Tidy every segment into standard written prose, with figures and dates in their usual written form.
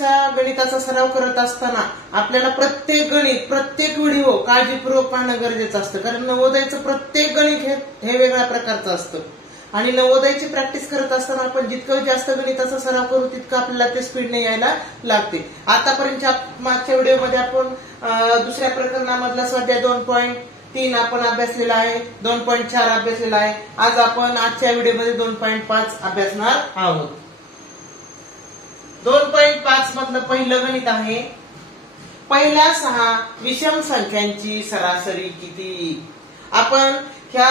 नवोदयचा गणिताचा सराव करत असताना आपल्याला प्रत्येक गणित, प्रत्येक व्हिडिओ काळजीपूर्वक पाहणं गरजेचं असतं, कारण नवोदयचं प्रत्येक गणित हे वेगळ्या प्रकारचं असतं आणि नवोदयची प्रॅक्टिस करत असताना आपण जितकं जास्त गणिताचा सराव करू तितकं आपल्याला ते स्पीडने यायला लागते. आतापर्यंतच्या मागच्या व्हिडिओमध्ये आपण दुसऱ्या प्रकरणामधला स्वाध्याय 2.3 आपण अभ्यासलेला आहे, 2.4 अभ्यासलेला आहे. आज आपण आजच्या व्हिडिओमध्ये 2.5 अभ्यासणार आहोत. 2.5 मधलं पहिलं गणित आहे, पहिल्या 6 विषम संख्यांची सरासरी किती. आपण ह्या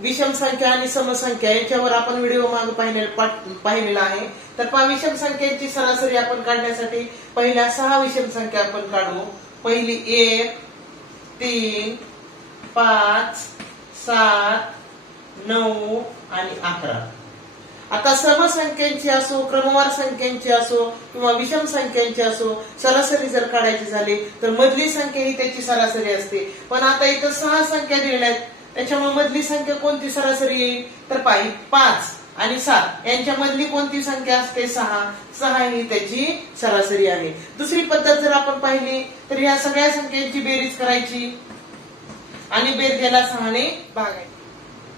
विषम संख्या आणि समसंख्या याच्यावर आपण व्हिडिओ मागे पाहिलेला आहे. तर विषम संख्यांची सरासरी आपण काढण्यासाठी पहिल्या 6 विषम संख्या आपण काढू. पहिली 1, 3, 5, 7, 9 आणि 11. आता समसंख्यांची असो, क्रमवार संख्यांची असो किंवा विषम संख्यांची असो, सरासरी जर काढायची झाली तर मधली संख्या ही त्याची सरासरी असते. पण आता इथं 6 संख्या दिलेल्या आहेत, त्याच्यामुळे मधली संख्या कोणती सरासरी येईल तर 5 आणि 7 यांच्या मधली कोणती संख्या असते 6 ही त्याची सरासरी आहे. दुसरी पद्धत जर आपण पाहिली तर या सगळ्या संख्यांची बेरीज करायची आणि बेरजेला 6 ने भागायची.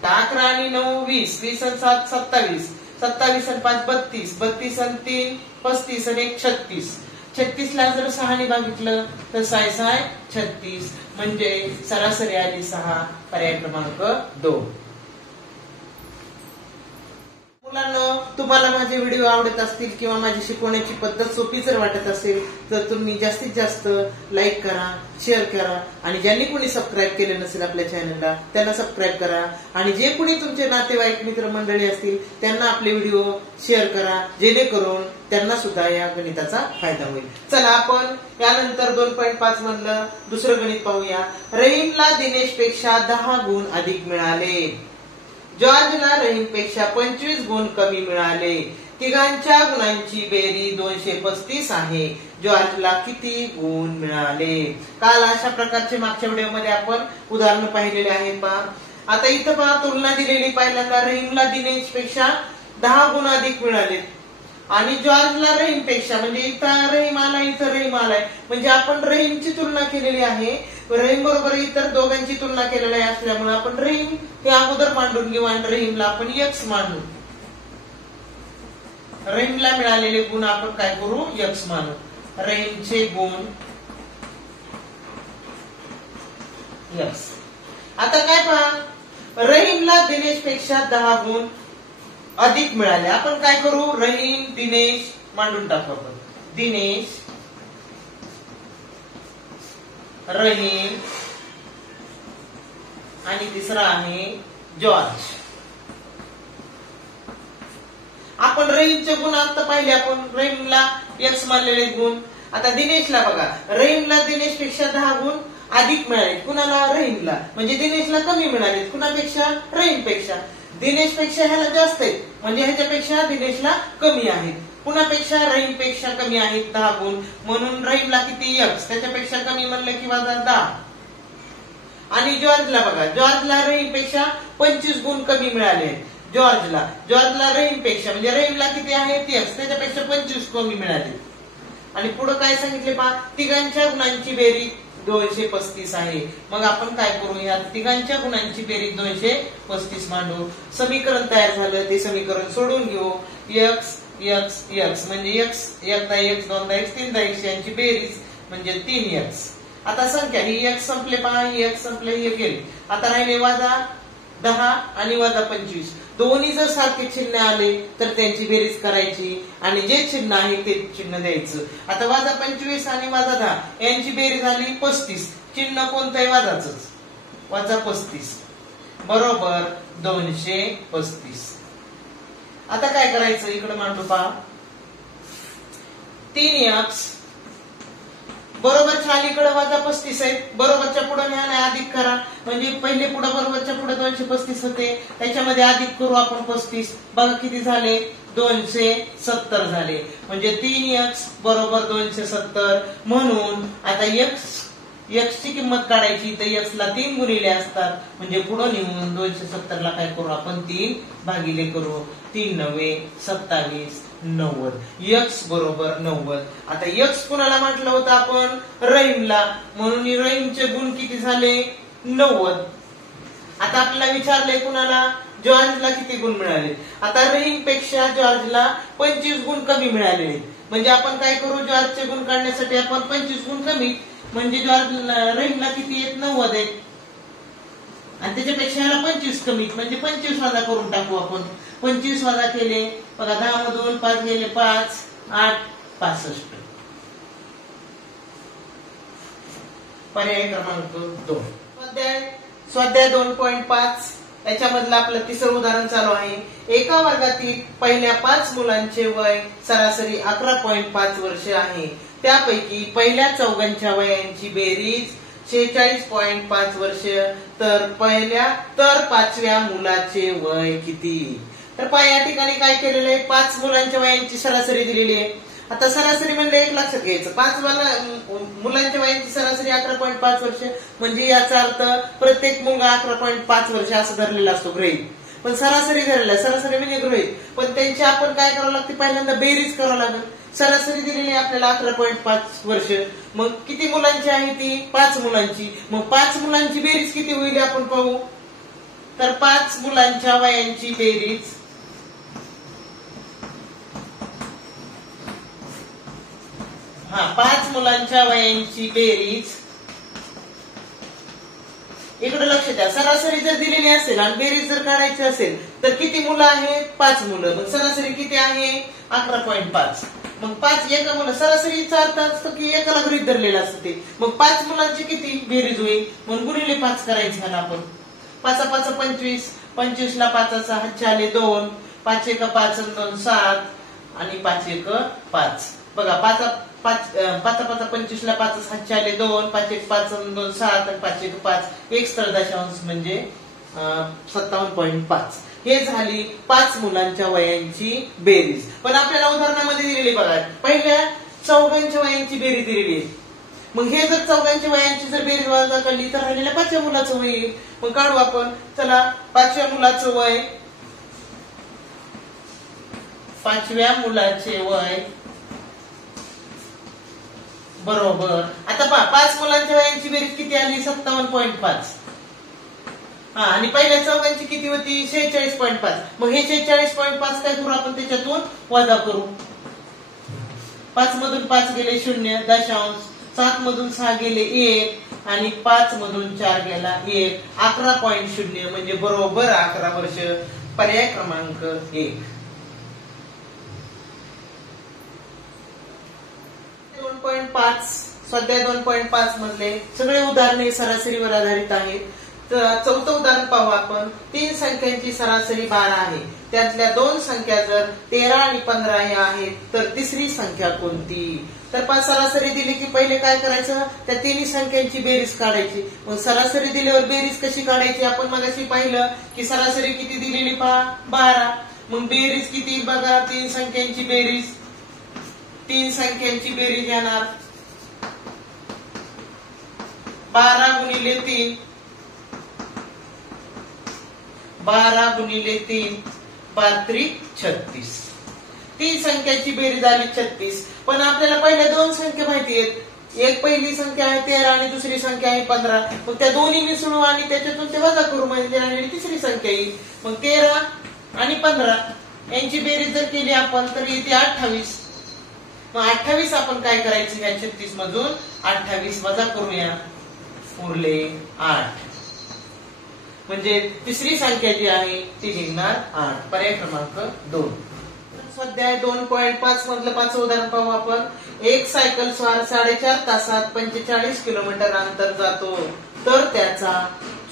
11 आणि 9 20, 20 आणि 7 27, 27 आणि 5 32, 32 आणि 3 35 आणि 1 36. 36 ला जर 6 ने भागितलं तर 6 36, म्हणजे सरासरी आली 6, पर्याय क्रमांक 2. मुलांनो, तुम्हाला माझे व्हिडिओ आवडत असतील किंवा माझी शिकवण्याची पद्धत सोपी जर वाटत असेल तर तुम्ही जास्तीत जास्त लाईक करा, शेअर करा आणि ज्यांनी कोणी सबस्क्राईब केले नसेल आपल्या चॅनलला त्यांना सबस्क्राईब करा आणि जे कोणी तुमचे नातेवाईक मित्रमंडळी असतील त्यांना आपले व्हिडिओ शेअर करा, जेणेकरून त्यांना सुद्धा या गणिताचा फायदा होईल. चला आपण यानंतर 2.5 मधलं दुसरं गणित पाहूया. रहीमला दिनेशपेक्षा 10 गुण अधिक मिळाले. जॉर्जला रहीमपेक्षा 25 गुण कमी मिळाले. तिघांच्या गुणांची बेरीज 235 आहे. जॉर्जला किती गुण मिळाले. काल अशा प्रकारचे मागच्या व्हिडिओमध्ये आपण उदाहरण पाहिलेले आहेत. पहा आता इथं पहा तुलना दिलेली. पहिल्यांदा रहीमला दिनेशपेक्षा 10 गुण अधिक मिळाले आणि जॉर्जला रहीमपेक्षा, म्हणजे इथं रहीम आला, इथं रहीम आलाय, म्हणजे आपण रहीमची तुलना केलेली आहे. रहीम बरोबर इतर दोघांची तुलना केलेली असल्यामुळे आपण रहीम हे अगोदर मांडून घेऊ आणि रहीमला आपण x मानू. रहीमला मिळालेले गुण आपण काय करू, x मानू. रहीमचे गुण x. आता काय पहा, रहीमला दिनेशपेक्षा 10 गुण अधिक मिळाले. आपण काय करू, रहीम दिनेश मांडून टाकू आपण. दिनेश, रहीम आणि तिसरा आहे जॉर्ज. आपण रहीमचे गुण आता पाहिले. आपण रहीमला x मानलेले गुण. आता दिनेशला बघा, रहीमला दिनेशपेक्षा 10 गुण अधिक मिळाले. कुणाला, रहीमला, म्हणजे दिनेशला कमी मिळाले. कुणापेक्षा, रहीमपेक्षा. दिनेशपेक्षा ह्याला जास्त आहेत, म्हणजे ह्याच्यापेक्षा दिनेशला कमी आहेत. कुणापेक्षा, रहीमपेक्षा कमी आहेत 10 गुण, म्हणून रहीमला किती, x. त्याच्यापेक्षा कमी म्हणलं की वजा 10. आणि जॉर्जला बघा, जॉर्जला रहीमपेक्षा 25 गुण कमी मिळाले आहेत. जॉर्जला रहीमपेक्षा, म्हणजे रहीमला किती आहेत, x. त्याच्यापेक्षा 25 कमी मिळाले. आणि पुढे काय सांगितले पहा, तिघांच्या गुणांची बेरीज 235 आहे. मग आपण काय करू, या तिघांच्या गुणांची बेरीज 235 मांडू. समीकरण तयार झालं, ते समीकरण सोडून घेऊ. x x x म्हणजे x, एकदा x, दोनदा x, तीनदा x यांची बेरीज म्हणजे 3x. आता संख्या ही x संपले पहा, ही x संपले, हे गेले. आता राहिले वजा 10 आणि वजा 25. दोन्ही जर सारखे चिन्ह आले तर त्यांची बेरीज करायची आणि जे चिन्ह आहे ते चिन्ह द्यायचं. आता वजा 25 आणि वजा 10 यांची बेरीज झाली 35. चिन्ह कोणतं आहे, वजाच. वजा 35 बरोबर 235. आता काय करायचं, इकडे मांडू पहा. 3x बरोबर अलीकडे वजा 35 आहे. बरोबरच्या पुढे न्या अधिक करा, म्हणजे पहिले पुढे बरोबरच्या पुढे 235 होते, त्याच्यामध्ये अधिक करू आपण 35. बघा किती झाले, 270 झाले. म्हणजे 3x बरोबर 270. म्हणून आता एक्स ची किंमत काढायची तर एक्स ला 3 गुणिले असतात, म्हणजे पुढे नेऊन 270 ला काय करू आपण 3 भागिले करू, 3 9 27 90, एक्स बरोबर 90. आता एक्स कुणाला म्हटलं होतं आपण, रहीमला, म्हणून रहीमचे गुण किती झाले 90. आता आपल्याला विचारलंय कुणाला, जॉर्जला किती गुण मिळाले. आता रहीम पेक्षा जॉर्जला 25 गुण कमी मिळाले, म्हणजे आपण काय करू, जॉर्जचे गुण काढण्यासाठी आपण 25 गुण कमी, म्हणजे रहीमला किती आहेत 90 आहेत, आणि त्याच्यापेक्षा ह्याला 25 कमी, म्हणजे 25 वजा करून टाकू आपण. 25 वजा केले बघा, 10 मधून 5 गेले 5 8 65. पर्याय क्रमांक 2. स्वाध्याय 2.5 याच्यामधलं आपलं तिसरं उदाहरण चालू आहे. एका वर्गातील पहिल्या 5 मुलांचे वय सरासरी 11.5 वर्ष आहे. त्यापैकी पहिल्या चौघांच्या वयांची बेरीज 46.5 वर्ष, तर पाचव्या मुलाचे वय किती. तर या ठिकाणी काय केलेलं आहे, 5 मुलांच्या वयांची सरासरी दिलेली आहे. आता सरासरी म्हणजे एक लक्षात घ्यायचं, 5 मुलांच्या वयांची सरासरी 11.5 वर्ष, म्हणजे याचा अर्थ प्रत्येक मुलगा 11.5 वर्ष असं धरलेला असतो गृहीत, पण सरासरी धरलेला, सरासरी म्हणजे गृहीत, पण त्यांची आपण काय करावं लागते, पहिल्यांदा बेरीज करावं लागेल. सरासरी दिलेली आहे आपल्याला 11.5 वर्ष, मग किती मुलांची आहे ती, 5 मुलांची. मग 5 मुलांची बेरीज किती होईल आपण पाहू. तर 5 मुलांच्या वयांची बेरीज हा 5 मुलांच्या वयांची बेरीज, इकडे लक्ष द्या, सरासरी जर दिलेली असेल आणि बेरीज जर काढायची असेल तर किती मुलं आहेत, 5 मुलं, मग सरासरी किती आहे 11.5. मग 5 एका मुलं, सरासरीचा अर्थ असतो की एकाला गृहीत धरलेलं असतं ते, मग 5 मुलांची किती बेरीज होईल, म्हणून गुणिले 5 करायचं ह्याला आपण. 5 5 25, 25 ला 5 हातचे आले 2, 5 1 5 2 7 आणि 5 1 5. बघा 5 5 25 ला 5 हातचे आले 2, 5 1 5 2 7 आणि 5 1 5, एक स्थळ दशांश म्हणजे 57.5. हे झाली 5 मुलांच्या वयांची बेरीज. पण आपल्याला उदाहरणामध्ये दिलेली बघा, पहिल्या चौघांच्या वयांची बेरीज दिलेली आहे. मग हे जर चौघांच्या वयांची जर बेरीज वजा काढली तर राहिलेल्या 5व्या मुलाचं वय येईल. मग काढू आपण, चला 5व्या मुलाचं वय, 5व्या मुलाचे वय बरोबर. आता पहा 5 मुलांच्या वयांची बेरीज किती आली 57.5, हा, आणि पहिल्या चौघांची किती होती 46.5. मग हे 46.5 काय करू आपण, त्याच्यातून वजा करू. 5 मधून 5 गेले 0 दशांश, 7 मधून 6 गेले 1 आणि 5 मधून 4 गेला 1, 11.0 म्हणजे बरोबर 11 वर्ष. पर्याय क्रमांक 1. 2.5 स्वाध्याय 2.5 मधले सगळे उदाहरणे सरासरीवर आधारित आहेत. तर चौथं उदाहरण पाहू आपण. 3 संख्यांची सरासरी 12 आहे, त्यातल्या 2 संख्या जर 13 आणि 15 या आहेत तर तिसरी संख्या कोणती. तर सरासरी दिली की पहिले काय करायचं, त्या तिन्ही संख्यांची बेरीज काढायची. मग सरासरी दिल्यावर बेरीज कशी काढायची, आपण मगाशी पाहिलं की सरासरी किती दिलेली पहा 12, मग बेरीज किती बघा, 3 संख्यांची बेरीज, 3 संख्यांची बेरीज येणार 12 गुणिले 3, 12 गुणिले 3 5 36. 3 संख्याची बेरीज आली 36. पण आपल्याला पहिल्या 2 संख्या माहिती आहेत, एक पहिली संख्या आहे 13 आणि दुसरी संख्या आहे 15. मग त्या दोन्ही मिसळू आणि त्याच्यातून ते वजा करू म्हणजे आणि तिसरी संख्या येईल. मग 13 आणि 15 यांची बेरीज जर केली आपण तर येते 28. मग 28 आपण काय करायचं, या 36 मधून 28 वजा करूया, उरले 8. म्हणजे तिसरी संख्या जी आहे ती निघणार 8. पर्याय क्रमांक 2. स्वाध्याय 2.5 मधलं 5 उदाहरण पाहू आपण. एक सायकल स्वार 4.5 तासात 45 किलोमीटर अंतर जातो, तर त्याचा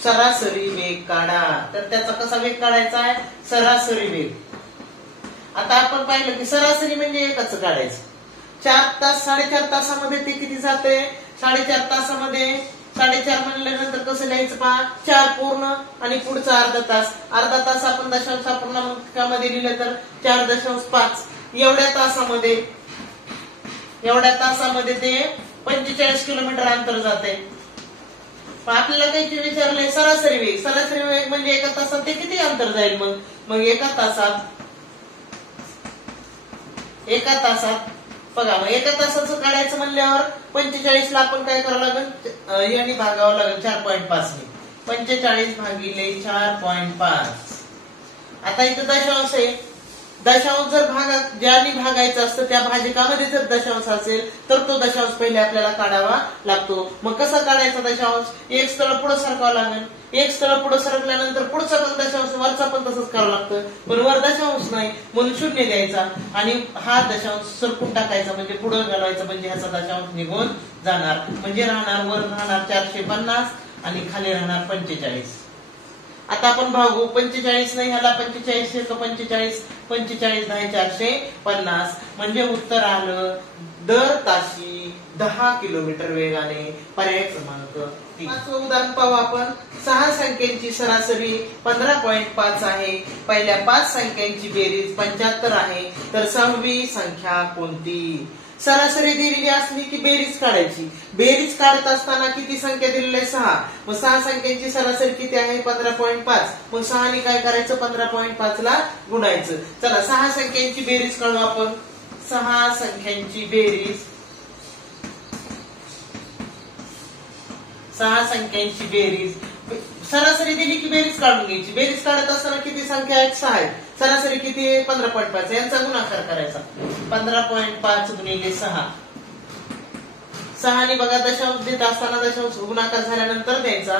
सरासरी वेग काढा. तर त्याचा कसा वेग काढायचा आहे, सरासरी वेग. आता आपण पाहिलं की सरासरी म्हणजे एकच काढायचं. 4 तास 4.5 तासामध्ये ते किती जाते, 4.5 तासामध्ये 4.5 म्हणल्यानंतर कसं लिहायचं पहा, 4 पूर्ण आणि पुढचा अर्धा तास. अर्धा तास आपण दशांश पूर्णांकामध्ये लिहिलं तर 4.5. एवढ्या तासामध्ये ते 45 किलोमीटर अंतर जाते. आपल्याला काही विचारलंय सरासरी वेग. सरासरी वेग म्हणजे एका तासात ते किती अंतर जाईल? मग एका तासात बघा, मग एका तासाचं काढायचं म्हणल्यावर 45 ला आपण काय करावं लागेल? याने भागावं लागेल 4.5 ने. 45 भागिले 4.5. आता इथं दशांश आहे. दशांश जर ज्याने भागायचं असतं त्या भाजकामध्ये जर दशांश असेल तर तो दशांश पहिले आपल्याला काढावा लागतो. मग कसा काढायचा दशांश? एक स्थळ पुढे सरकावं लागेल. एक स्थळ पुढे सरकल्यानंतर पुढचा पण दशांश, वरचा पण तसंच करावं लागतं. पण वर दशांश नाही म्हणून 0 द्यायचा आणि हा दशांश सरकून टाकायचा म्हणजे पुढे घालवायचा म्हणजे ह्याचा दशांश निघून जाणार. म्हणजे वर राहणार 450 आणि खाली राहणार 45. आता आपण भागू 45 नाही ह्याला 45 एक 45 45 10 450 म्हणजे उत्तर आलं दर ताशी 10 किलोमीटर वेगाने. पर्याय क्रमांक 3. पाचवं उदाहरण पाहू आपण. 6 संख्यांची सरासरी 15.5 आहे. पहिल्या 5 संख्यांची बेरीज 75 आहे. तर 6वी संख्या कोणती? सरासरी दिलेली असली की बेरीज काढायची. बेरीज काढत असताना किती संख्या दिलेली आहे? 6. मग 6 संख्यांची सरासरी किती आहे? 15.5. मग 6 ने काय करायचं? 15.5 ला गुणायचं. चला 6 संख्यांची बेरीज काढू आपण. 6 संख्यांची बेरीज, 6 संख्यांची बेरीज. सरासरी दिली की बेरीज काढून घ्यायची. बेरीज काढत असताना किती संख्या आहेत? 6 आहेत. सरासरी किती आहे? 15.5. यांचा गुणाकार करायचा. 15.5 गुणिले 6. 6 ने बघा दशांश देत असताना दशांश गुणाकार झाल्यानंतर द्यायचा.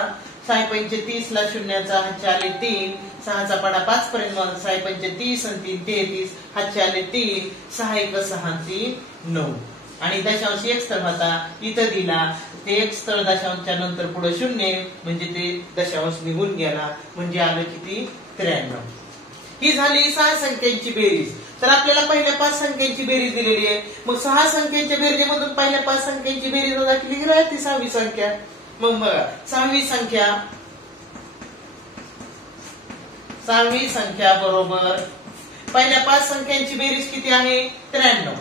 6 पंचे 30 ला शून्याचा हातचे आले 3. 6चा पाडा 5 पर्यंत मग 6 पंचे 30 आणि 3 33 हातचे आले 3. 6 1 6 3 9 आणि दशांश एक स्थळ होता इथं दिला. ते एक स्थळ दशांशच्या नंतर पुढे 0 म्हणजे ते दशांश निघून गेला म्हणजे आलं किती? 93. ही झाली 6 संख्यांची बेरीज. तर आपल्याला पहिल्या 5 संख्यांची बेरीज दिलेली आहे. मग 6 संख्यांच्या बेरजेमधून पहिल्या 5 संख्यांची बेरीज वजा केली की राहते 6वी संख्या. मग बघा 6वी संख्या बरोबर पहिल्या 5 संख्यांची बेरीज किती आहे? 93.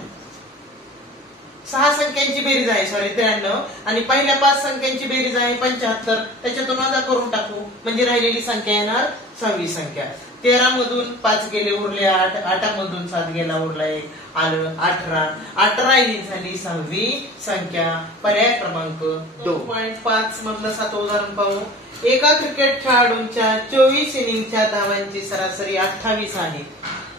6 संख्यांची बेरीज आहे 93 आणि पहिल्या 5 संख्यांची बेरीज आहे 75. त्याच्यातून वजा करून टाकू म्हणजे राहिलेली संख्या येणार 6वी संख्या. 13 मधून 5 गेले उरले 8. 8 मधून 7 गेला उरला 1 आलं 18. 18 ही झाली 6वी संख्या. पर्याय क्रमांक 2.5 मधलं 7वं उदाहरण पाहू. एका क्रिकेट खेळाडूंच्या 24 इनिंगच्या धावांची सरासरी 28 आहे.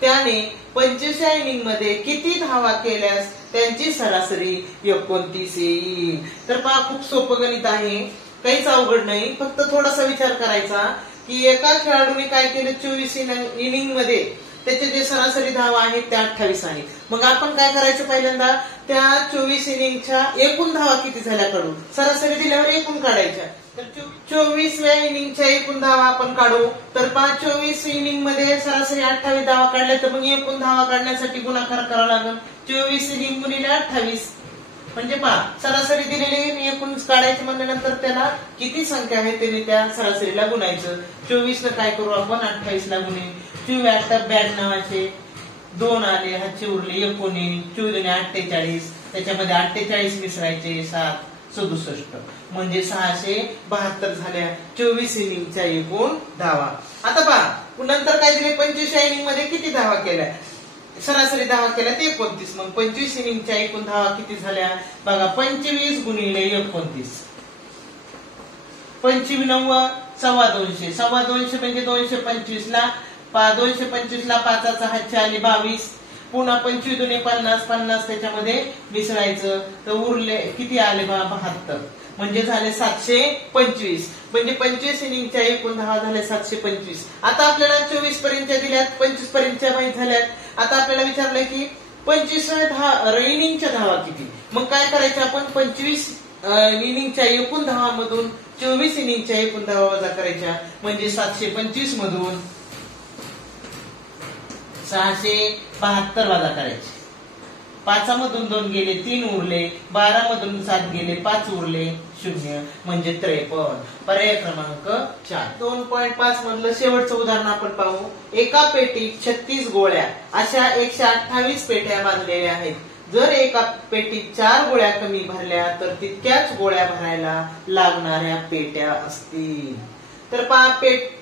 त्याने 25 इनिंग मध्ये किती धावा केल्यास त्यांची सरासरी 29 येईल? तर पहा खूप सोपं गणित आहे. काहीच अवघड नाही. फक्त थोडासा विचार करायचा की एका खेळाडूने काय केलं 24 इनिंग मध्ये त्याचे जे सरासरी धावा आहेत त्या 28 आहेत. मग आपण काय करायचं? पहिल्यांदा त्या 24 इनिंगच्या एकूण धावा किती झाल्या काढू. सरासरी दिल्यावर एकूण काढायच्या. तर 24व्या इनिंगच्या एकूण धावा आपण काढू. तर 24 इनिंग मध्ये सरासरी 28 धावा काढल्या तर मग एकूण धावा काढण्यासाठी गुणाकार करावा लागेल. 24 इनिंग गुणिले 28 म्हणजे पहा सरासरी दिलेली एकूण काढायचं म्हणल्यानंतर त्याला किती संख्या आहे त्याने त्या सरासरीला गुणायचं. 24 ला काय करू आपण? 28 ला गुणे 24 92 2 आले हातचे उरले 19. 24 48 त्याच्यामध्ये 48 मिसळायचे 7 67 म्हणजे 672 झाल्या 24 इनिंगच्या एकूण धावा. आता पहा नंतर काय दिले? 25 इनिंग मध्ये किती धावा केल्या? सरासरी धावा केल्या ते 29. मग 25 इनिंगच्या एकूण धावा किती झाल्या? बघा 25 गुणिले 29. 25 सव्वा 200. सव्वा 200 म्हणजे 225 ला 225 ला 5चा हातचे आले 22. पुन्हा 25 दुने 50 50 त्याच्यामध्ये मिसळायचं तर उरले किती आले? 72 म्हणजे झाले 725. म्हणजे 25 इनिंगच्या एकूण धावा झाल्या 725. आता आपल्याला 24 पर्यंतच्या दिल्यात 25 पर्यंतच्या माहित झाल्यात. आता आपल्याला विचारलंय की 25 इनिंगच्या धावा किती. मग काय करायचं आपण? 25 इनिंगच्या एकूण धावामधून 24 इनिंगच्या एकूण धावा वजा करायच्या म्हणजे 725 मधून 672 वजा करायचे. 5 मधून 2 गेले 3 उरले. 12 मधून 7 गेले 5 उरले 0 म्हणजे 53. पर्याय क्रमांक 4. 2.5 मधलं शेवटचं उदाहरण आपण पाहू. एका पेटीत 36 गोळ्या अशा 128 पेट्या बांधलेल्या आहेत. जर एका पेटीत 4 गोळ्या कमी भरल्या तर तितक्याच गोळ्या भरायला लागणाऱ्या पेट्या असतील. तर पहा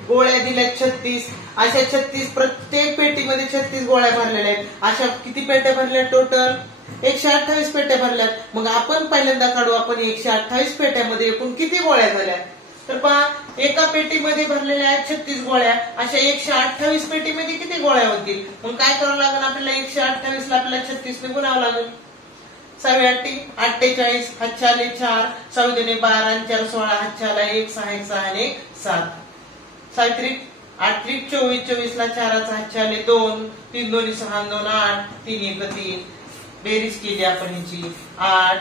गोळ्या दिल्या 36. अशा 36 प्रत्येक पेटीमध्ये 36 गोळ्या भरलेल्या आहेत. अशा किती पेट्या भरल्या टोटल? 128 पेट्या भरल्यात. मग आपण पहिल्यांदा काढू आपण 128 पेट्यामध्ये एकूण किती गोळ्या झाल्या. तर पहा एका पेटीमध्ये भरलेल्या आहेत 36 गोळ्या. अशा 128 पेटीमध्ये किती गोळ्या होतील? मग काय करावं लागेल आपल्याला? 128 ला आपल्याला 36 ने गुणावं लागेल. 7 48 हातच्या 4 6 12 4 16 हातच्या 1 6 1 6 1 7 7 8 24 24 ला 4 हातच्या 2 3 2 6 2 8 3 1 3 बेरीज केली आपण ह्याची 8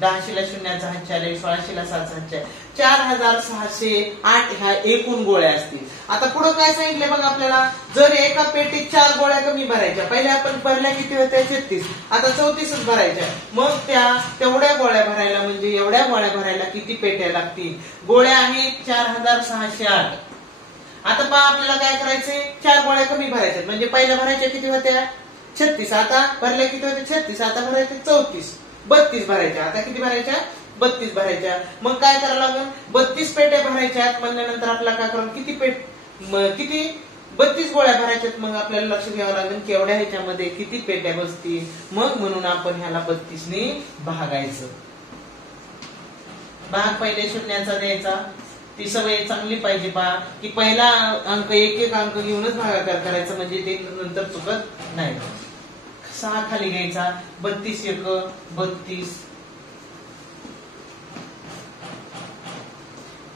10 ला 0 हातच्या 16 ला 7 हातच्या 4608 ह्या एकूण गोळ्या असतील. आता पुढे काय सांगितले बघा आपल्याला? जर एका पेटीत 4 गोळ्या कमी भरायच्या. पहिले आपण भरल्या किती होत्या? 36. आता 34च भरायच्या. मग तेवढ्या गोळ्या भरायला म्हणजे एवढ्या गोळ्या भरायला किती पेट्या लागतील? गोळ्या आहेत 4608. आता पहा आपल्याला काय करायचंय? 4 गोळ्या कमी भरायच्या. म्हणजे पहिल्या भरायच्या किती होत्या? 36. आता भरल्या किती होत्या? 36. आता भरायच्या 34. 32 भरायच्या. आता किती भरायच्या? 32 भरायच्या. मग काय करावं लागेल? 32 पेट्या भरायच्या म्हणल्यानंतर आपल्याला काय करावं? किती 32 गोळ्या भरायच्यात. मग आपल्याला लक्ष घ्यावं लागेल की एवढ्या ह्याच्यामध्ये किती पेट्या बसतील. मग म्हणून आपण ह्याला 32 ने भागायचं. भाग पहिले शून्याचा द्यायचा. ती सवय चांगली पाहिजे पहा की पहिला अंक एक अंक घेऊनच भागाकार करायचा म्हणजे ते नंतर चुकत नाही. 6 खाली घ्यायचा. 32 1 32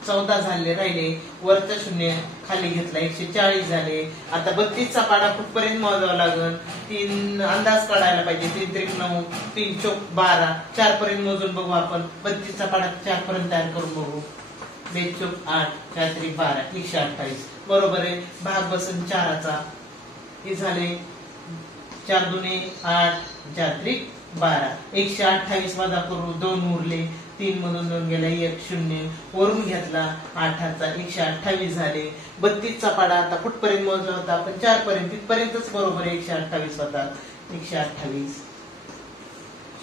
14 झाले राहिले. वरचा शून्य खाली घेतला 140 झाले. आता 32 चा पाडा कुठपर्यंत मोजावा लागेल? 3 अंदाज काढायला पाहिजे. 3 3 9 3 4 12 4 पर्यंत मोजून बघू आपण. 32 चा पाडा 4 पर्यंत तयार करून बघू. 2 4 8 4 3 12 128 बरोबर आहे. भाग बसन 4 चा. हे झाले 4 2 8 4 3 12 128 वजा करू. 2 उरले. 3 मधून 2 गेला 1 0 वरून घेतला 8 चा 128 झाले. 32 चा पाडा आता कुठपर्यंत मोजला होता आपण? 4 पर्यंत. तिथपर्यंतच बरोबर 128 होता. 128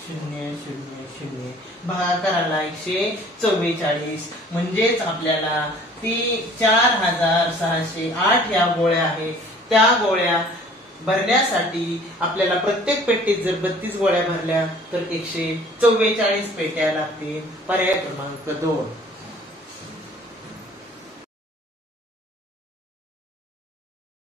0 0 0 भागाकाराला 144. म्हणजेच आपल्याला ती 4608 या गोळ्या आहेत. त्या गोळ्या भरण्यासाठी आपल्याला प्रत्येक पेटीत जर 32 गोळ्या भरल्या तर 144 पेट्या लागतील. पर्याय क्रमांक 2.